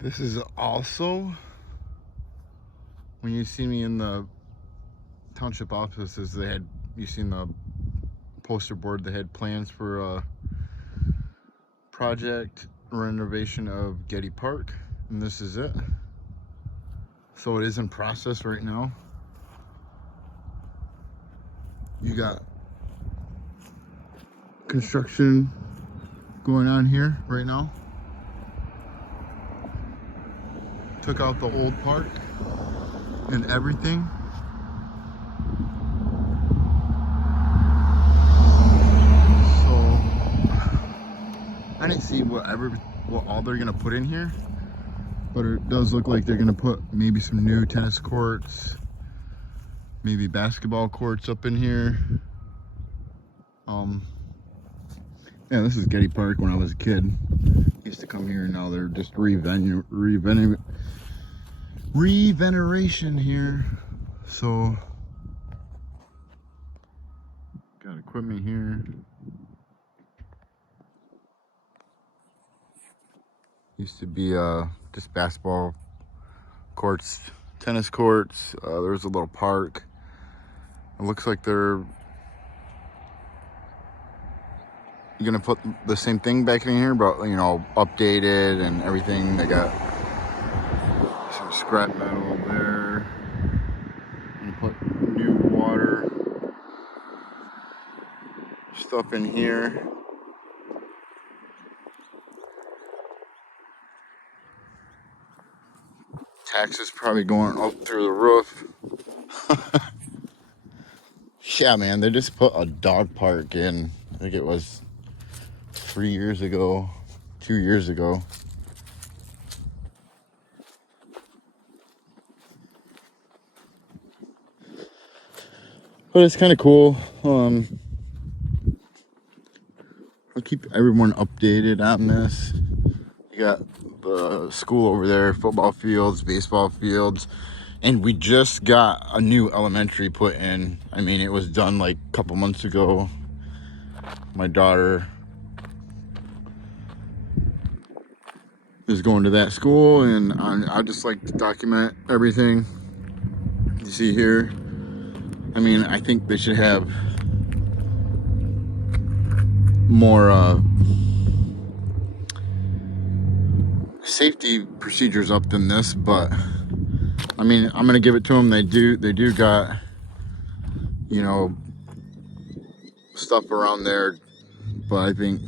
This is also when you see me in the township offices, you seen the poster board, they had plans for a project renovation of Getty Park, and this is it. So it is in process right now. You got construction going on here right now. Took out the old park and everything. So I didn't see what all they're gonna put in here, but it does look like they're gonna put maybe some new tennis courts, maybe basketball courts up in here. Yeah, this is Getty Park when I was a kid. I used to come here, and now they're just reveneration here. So got equipment here. Used to be just basketball courts, tennis courts. There's a little park. It looks like they're gonna put the same thing back in here, but updated and everything. They got some scrap metal there. And put new water stuff in here. Taxes probably going up through the roof. Yeah, man, they just put a dog park in. I think it was 3 years ago, 2 years ago. But it's kind of cool. I'll keep everyone updated on this. You got the school over there, football fields, baseball fields, and we just got a new elementary put in. I mean, it was done like a couple months ago. My daughter is going to that school, and I just like to document everything you see here. I mean, I think they should have more safety procedures up than this, but I mean, I'm gonna give it to them. They do got stuff around there, but I think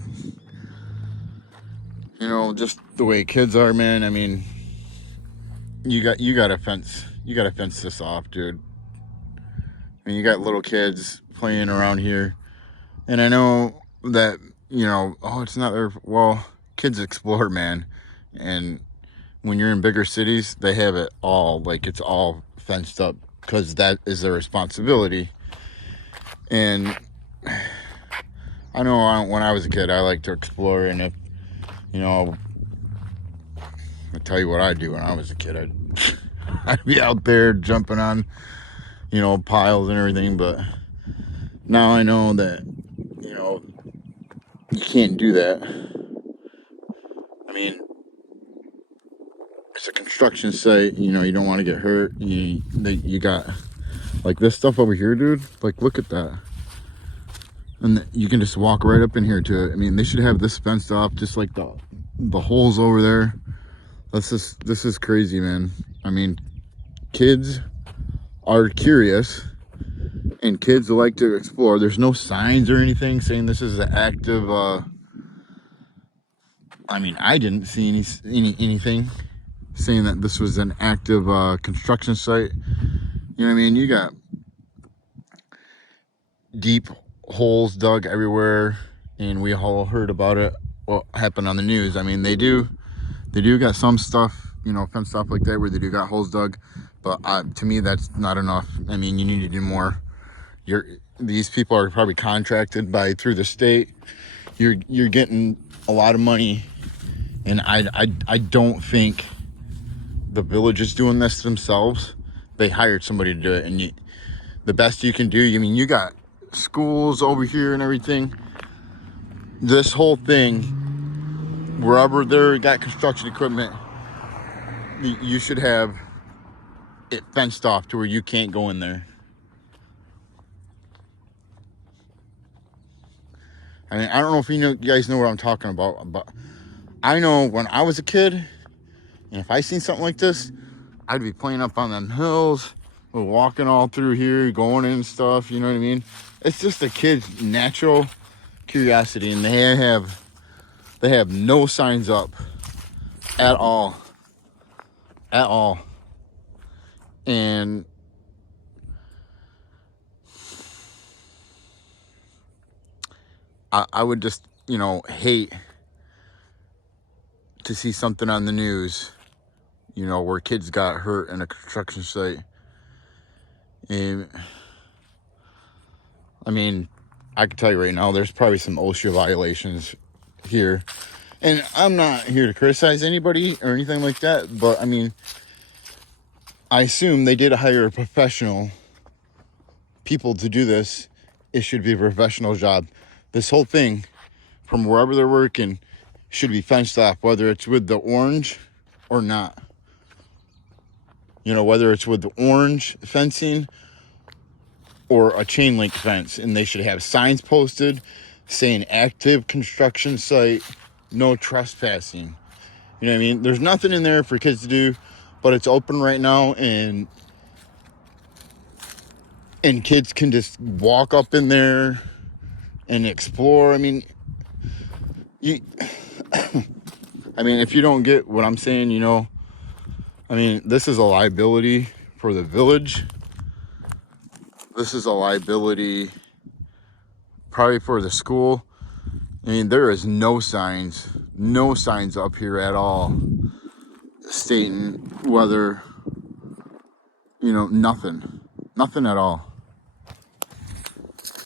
just the way kids are, man. I mean, you gotta fence this off, dude. I mean, you got little kids playing around here, and I know that it's not their. Well, kids explore, man, and when you're in bigger cities, they have it all, like, it's all fenced up because that is their responsibility. And I know when I was a kid, I liked to explore, and if I'll tell you what I do when I was a kid. I'd be out there jumping on piles and everything, but now I know that you can't do that. I mean, it's a construction site, you don't want to get hurt. You got like this stuff over here, dude. Like, look at that. And you can just walk right up in here to it. I mean, they should have this fenced off, just like the holes over there. This is crazy, man. I mean, kids are curious, and kids like to explore. There's no signs or anything saying this is an active. I mean, I didn't see anything saying that this was an active construction site. You know what I mean? You got deep holes dug everywhere, and we all heard about it. What happened on the news? I mean, they do got some stuff, fenced off like that, where they do got holes dug, but to me, that's not enough. I mean, you need to do more. These people are probably contracted through the state. You're getting a lot of money, and I don't think the village is doing this themselves. They hired somebody to do it, and the best you can do. I mean, you got schools over here and everything. This whole thing, wherever they got construction equipment, You should have it fenced off to where you can't go in there. I mean, I don't know if you guys know what I'm talking about, but I know when I was a kid, and if I seen something like this, I'd be playing up on them hills, or walking all through here, going in and stuff, you know what I mean? It's just a kid's natural curiosity, and they have no signs up at all. At all. And I would just, hate to see something on the news, where kids got hurt in a construction site. And I mean, I can tell you right now, there's probably some OSHA violations here. And I'm not here to criticize anybody or anything like that, but I mean, I assume they did hire a professional people to do this. It should be a professional job. This whole thing, from wherever they're working, should be fenced off, whether it's with the orange or not. Whether it's with the orange fencing or a chain link fence, and they should have signs posted saying active construction site, no trespassing. You know what I mean? There's nothing in there for kids to do, but it's open right now, and kids can just walk up in there and explore. I mean, if you don't get what I'm saying, this is a liability for the village. This is a liability probably for the school. I mean, there is no signs up here at all stating whether, nothing at all.